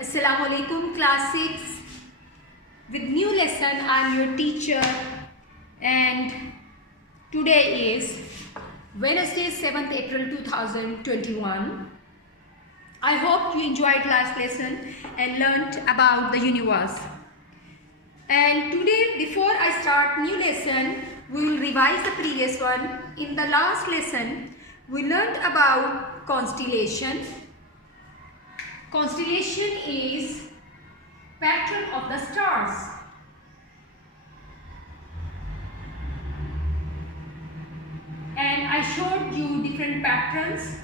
Assalamu alaikum class 6. With new lesson I am your teacher and today is Wednesday 7th April 2021. I hope you enjoyed last lesson and learnt about the universe. And today before I start new lesson we will revise the previous one. In the last lesson we learnt about constellation. Constellation is pattern of the stars. And I showed you different patterns.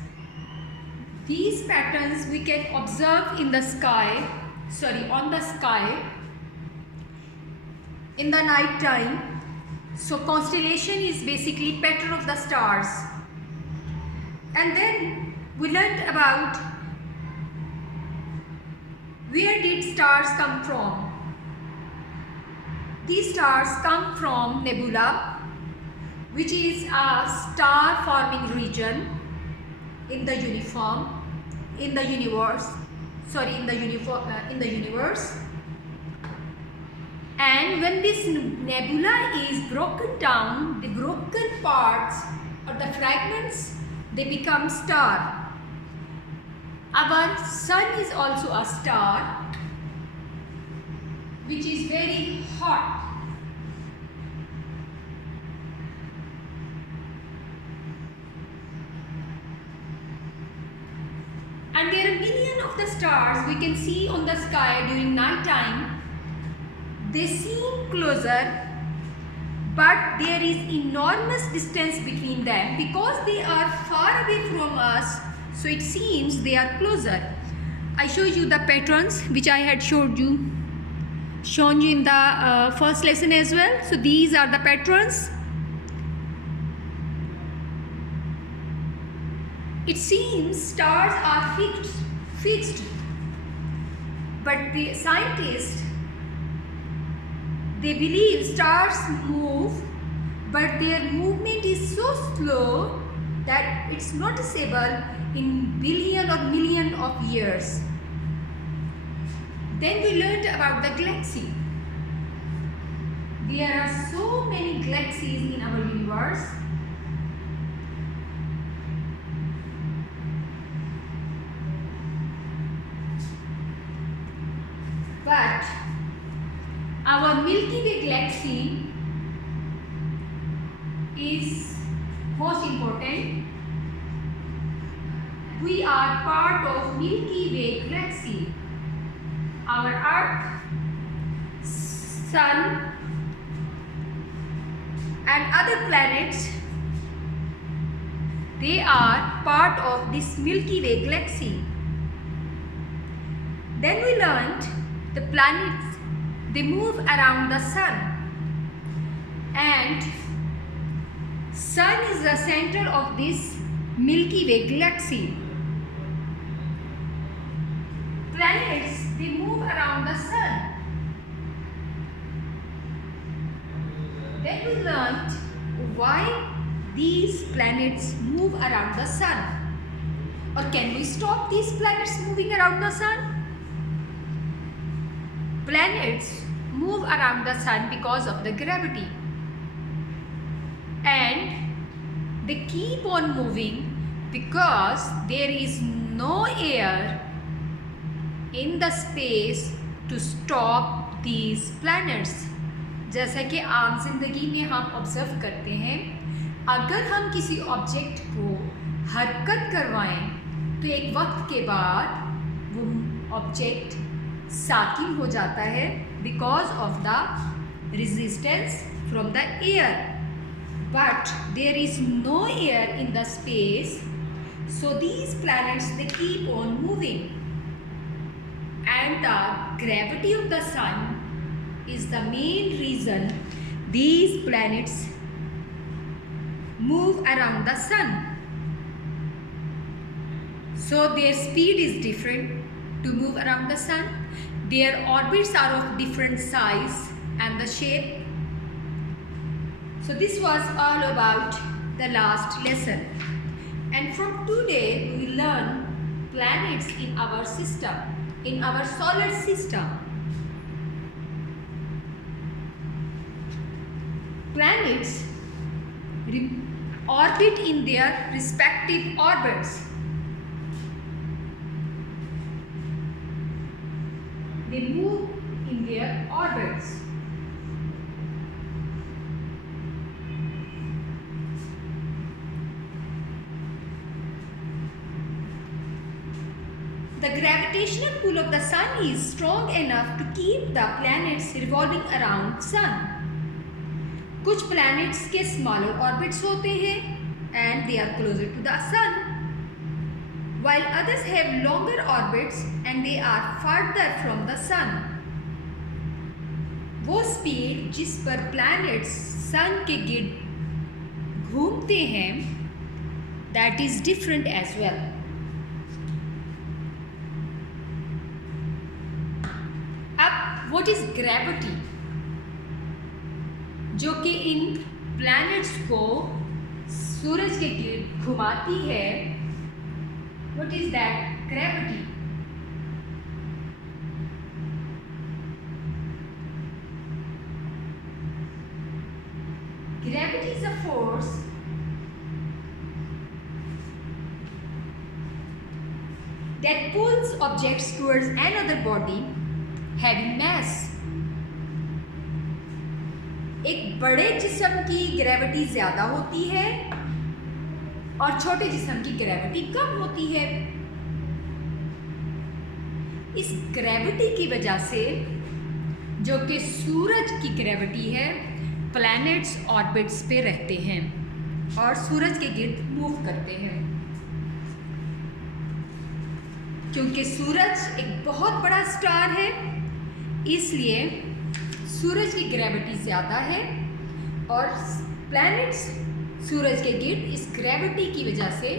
These patterns we can observe in the sky, on the sky in the night time. So constellation is basically pattern of the stars. And then we learned about where did stars come from? These stars come from nebula, which is a star forming region in the universe. And when this nebula is broken down, the broken parts or the fragments, they become star. Our sun is also a star which is very hot. And there are millions of the stars we can see on the sky during night time. They seem closer, but there is enormous distance between them because they are far away from us. So it seems they are closer. I show you the patterns which I had shown you in the first lesson as well. So these are the patterns. It seems stars are fixed, but the scientists, they believe stars move, but their movement is so slow that it's noticeable in billion or million of years. Then we learned about the galaxy. There are so many galaxies in our universe. But our Milky Way galaxy is most important. We are part of Milky Way galaxy. Our Earth, Sun and other planets, they are part of this Milky Way galaxy. Then we learned the planets, they move around the Sun, and Sun is the center of this Milky Way galaxy. Planets, they move around the Sun. Then we learned why these planets move around the Sun. Or can we stop these planets moving around the Sun? Planets move around the Sun because of the gravity. And they keep on moving because there is no air in the space to stop these planets. जैसा कि आम जिंदगी में हम observe करते हैं, अगर हम किसी ऑब्जेक्ट को हरकत करवाएं तो एक वक्त के बाद वो ऑब्जेक्ट साकिन हो जाता है because of the resistance from the air. But there is no air in the space, so these planets, they keep on moving. And the gravity of the Sun is the main reason these planets move around the Sun. So their speed is different to move around the Sun. Their orbits are of different size and the shape. So this was all about the last lesson. And from today we learn planets in our system. in our solar system. Planets orbit in their respective orbits. They move in their orbits. The gravitational pull of the sun is strong enough to keep the planets revolving around sun. कुछ planets के smaller orbits होते हैं and they are closer to the sun, while others have longer orbits and they are farther from the sun. वो speed जिस पर planets sun के गिर्द घूमते हैं, that is different as well. What is gravity? जो कि इन planets को सूरज के गिर्द घुमाती है. What is that gravity? Gravity is a force that pulls objects towards another body having mass. एक बड़े जिस्म की ग्रेविटी ज़्यादा होती है और छोटे जिस्म की ग्रेविटी कम होती है. इस ग्रेविटी की वजह से, जो कि सूरज की ग्रेविटी है, प्लैनेट्स ऑर्बिट्स पे रहते हैं और सूरज के गिर्द मूव करते हैं. क्योंकि सूरज एक बहुत बड़ा स्टार है, इसलिए सूरज की ग्रेविटी ज़्यादा है और प्लैनेट्स सूरज के गिर्द इस ग्रेविटी की वजह से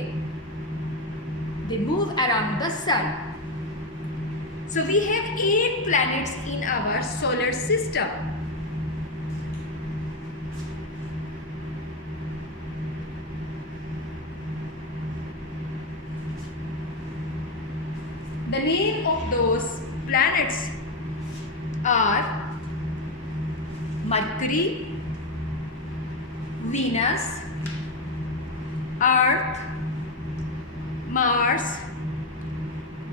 they move around the sun. So we have 8 planets in our solar system. The name of those planets are Mercury, Venus, Earth, Mars,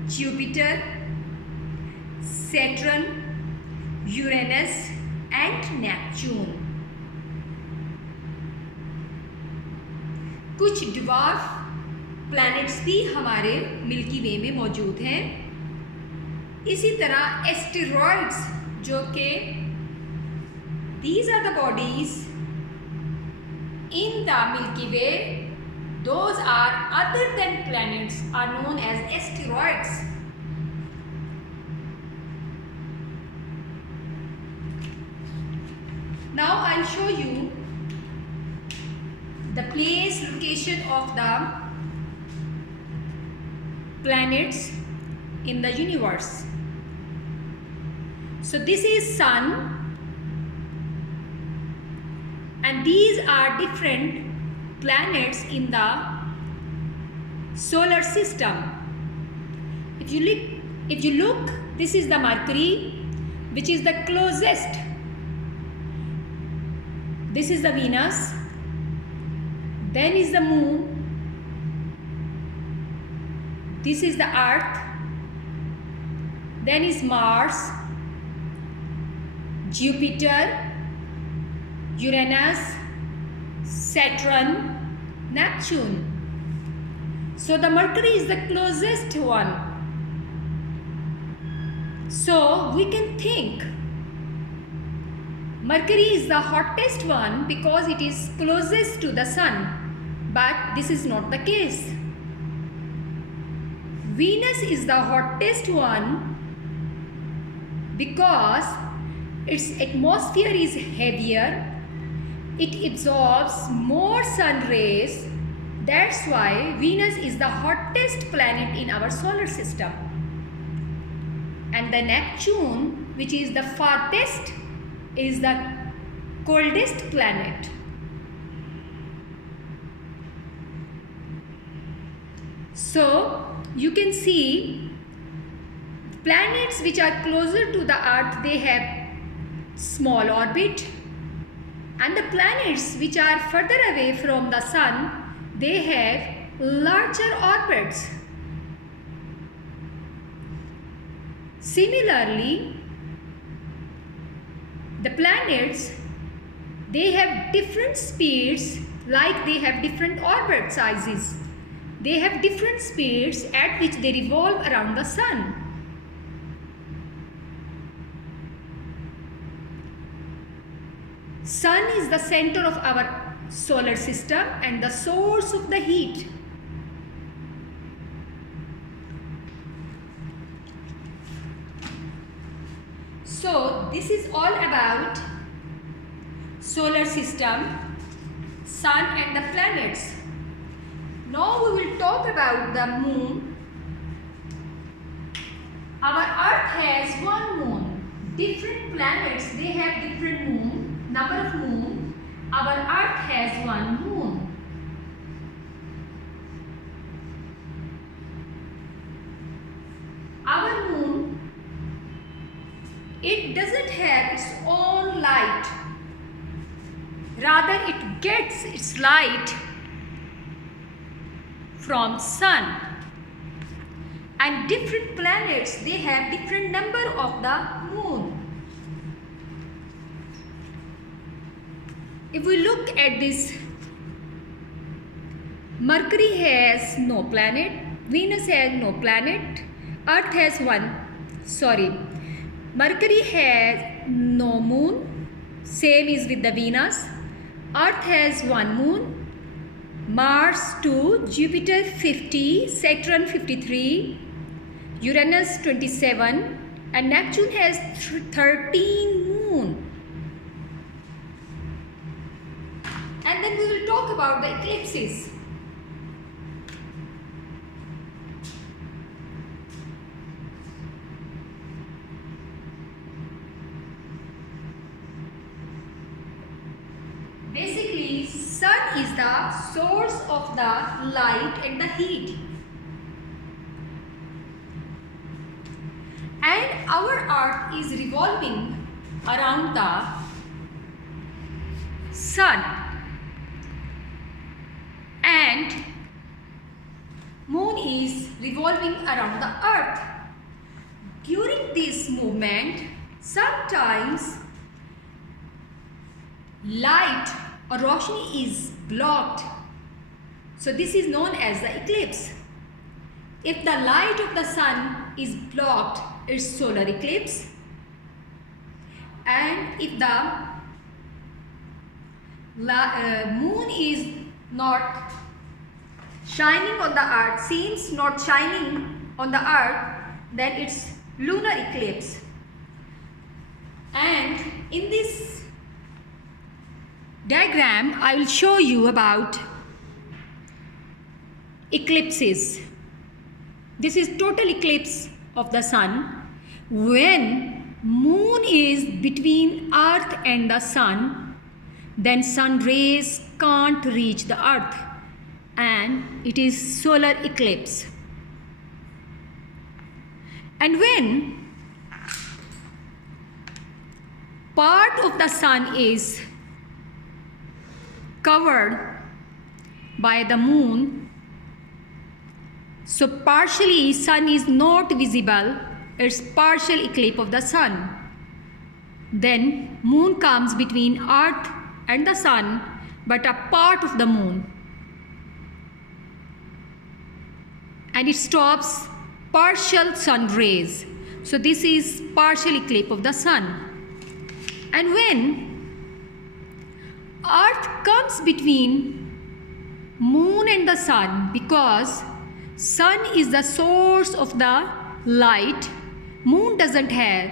Jupiter, Saturn, Uranus and Neptune. कुछ ड्वार्फ प्लैनेट्स भी हमारे milky वे में मौजूद हैं. इसी तरह asteroids, जो कि these are the bodies in the Milky Way, those are other than planets, are known as asteroids. Now I'll show you the place location of the planets in the universe. So this is Sun, and these are different planets in the solar system. If you look, this is the Mercury, which is the closest. This is the Venus, then is the Moon, this is the Earth, then is Mars, Jupiter, Uranus, Saturn, Neptune. So the Mercury is the closest one. So we can think Mercury is the hottest one because it is closest to the sun, but this is not the case. Venus is the hottest one because its atmosphere is heavier. It absorbs more sun rays. That's why Venus is the hottest planet in our solar system. And the Neptune, which is the farthest, is the coldest planet. So you can see Planets which are closer to the earth, they have small orbit, and the planets which are further away from the sun, they have larger orbits. Similarly, the planets, they have different speeds, like they have different orbit sizes. They have different speeds at which they revolve around the sun. Sun is the center of our solar system and the source of the heat. So this is all about solar system, sun and the planets. Now we will talk about the moon. Our earth has one moon. Different planets, they have different moon, number of moon. Our earth has one moon. Our moon, it doesn't have its own light. Rather, it gets its light from sun. And different planets, they have different number of the moon. If we look at this, Mercury has no planet, Venus has no planet, Earth has Mercury has no moon, same is with the Venus. Earth has one moon, Mars 2, Jupiter 50, Saturn 53, Uranus 27, and Neptune has 13 moon. And then we will talk about the eclipses. Basically, sun is the source of the light and the heat. And our earth is revolving around the sun. And moon is revolving around the earth. During this movement, sometimes light or roshni is blocked. So this is known as the eclipse. If the light of the sun is blocked, it's solar eclipse. And if the moon is not shining on the earth, seems not shining on the earth, then it's lunar eclipse. And in this diagram, I will show you about eclipses. This is total eclipse of the sun. When moon is between earth and the sun, then sun rays can't reach the earth and it is solar eclipse. And when part of the sun is covered by the moon, so partially sun is not visible, it's partial eclipse of the sun. Then moon comes between earth and the sun, but a part of the moon, and it stops partial sun rays. So this is partial eclipse of the sun. And when earth comes between moon and the sun, because sun is the source of the light, moon doesn't have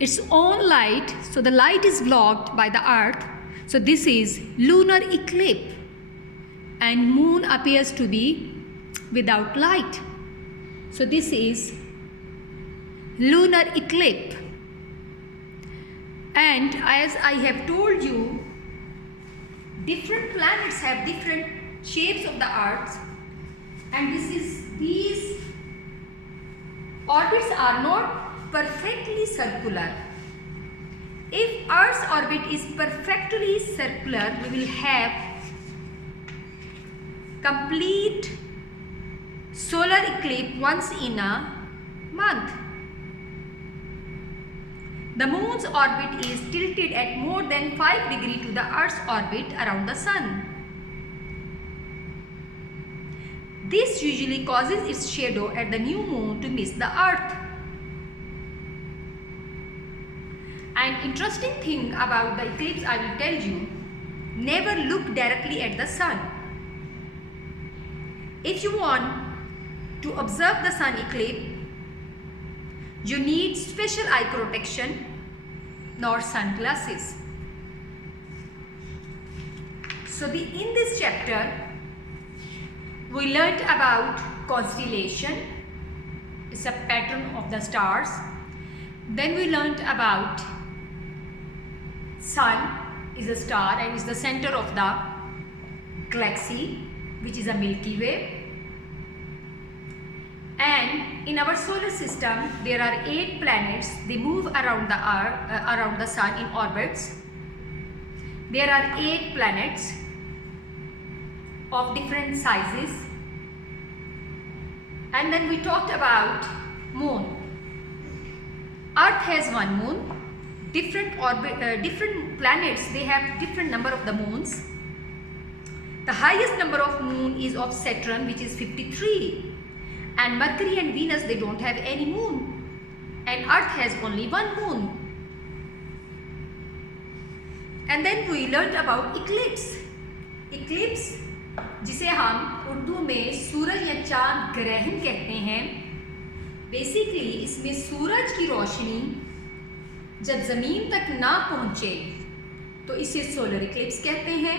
its own light, so the light is blocked by the earth. So this is lunar eclipse, and moon appears to be without light. So this is lunar eclipse. And as I have told you, different planets have different shapes of the earth, and these orbits are not perfectly circular. If Earth's orbit is perfectly circular, we will have complete solar eclipse once in a month. The moon's orbit is tilted at more than 5 degrees to the Earth's orbit around the sun. This usually causes its shadow at the new moon to miss the Earth. An interesting thing about the eclipse I will tell you, never look directly at the sun. If you want to observe the sun eclipse, you need special eye protection nor sunglasses. So in this chapter, we learnt about constellation, it's a pattern of the stars. Then we learnt about sun is a star and is the center of the galaxy, which is a Milky Way. And in our solar system, there are 8 planets. They move around the Earth, around the sun in orbits. There are 8 planets of different sizes. And then we talked about moon. Earth has one moon. Different planets, they have different number of the moons. The highest number of moon is of Saturn, which is 53. And Mercury and Venus, they don't have any moon. And Earth has only one moon. And then we learned about eclipse. Eclipse, जिसे हम उर्दू में सूरज या चांद ग्रहण कहते हैं. Basically इसमें सूरज की रोशनी जब ज़मीन तक ना पहुँचे तो इसे सोलर इक्लिप्स कहते हैं.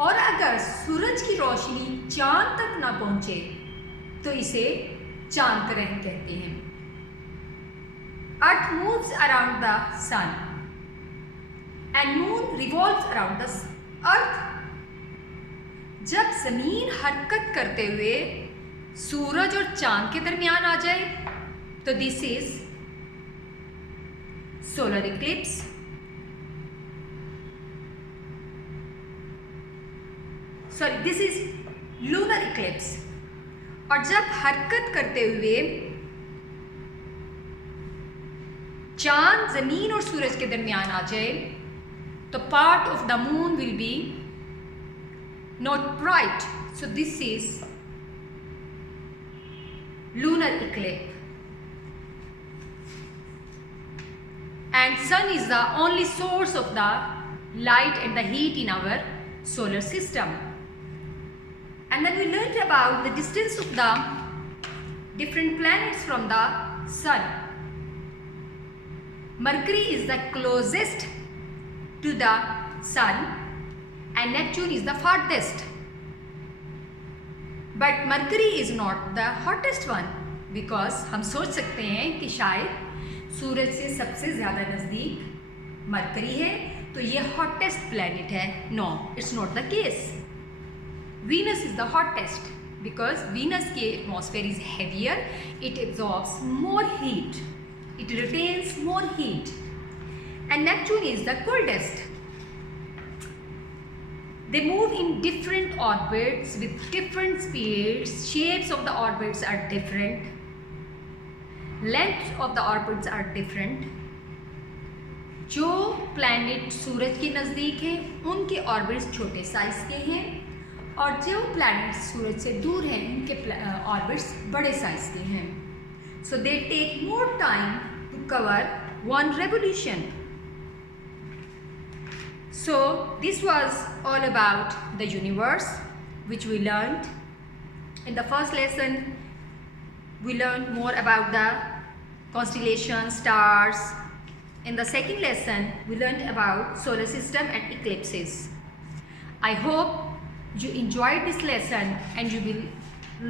और अगर सूरज की रोशनी चांद तक ना पहुँचे तो इसे चांद ग्रहण कहते हैं. Earth moves around the sun and moon revolves around the earth. जब जमीन हरकत करते हुए सूरज और चांद के दरमियान आ जाए तो this is solar Eclipse. Sorry, this is lunar Eclipse. और जब हरकत करते हुए चांद जमीन और सूरज के दरमियान आ जाए तो part of the moon will be not bright. So this is lunar eclipse. And sun is the only source of the light and the heat in our solar system. And then we learned about the distance of the different planets from the sun. Mercury is the closest to the sun and Neptune is the farthest. But Mercury is not the hottest one because हम सोच सकते हैं कि शायद सूरज से सबसे ज़्यादा नज़दीक मरकरी है तो ये हॉटेस्ट प्लैनेट है. No, it's not the case. Venus is the hottest because Venus की atmosphere is heavier. It absorbs more heat. It retains more heat. And Neptune is the coldest. They move in different orbits with different speeds. Shapes of the orbits are different. Lengths of the orbits are different. जो planet सूरज के नज़दीक हैं उनके orbits छोटे size के हैं और जो planets सूरज से दूर हैं उनके orbits बड़े साइज के हैं. So they take more time to cover one revolution. So this was all about the universe which we learned. In the first lesson we learned more about the constellations, stars. In the second lesson we learned about solar system and eclipses. I hope you enjoyed this lesson and you will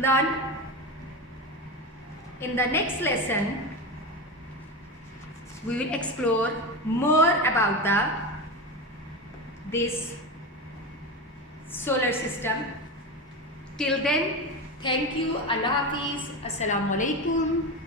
learn in the next lesson. We will explore more about this solar system. Till then, thank you. Allah Hafiz. Assalamu alaikum.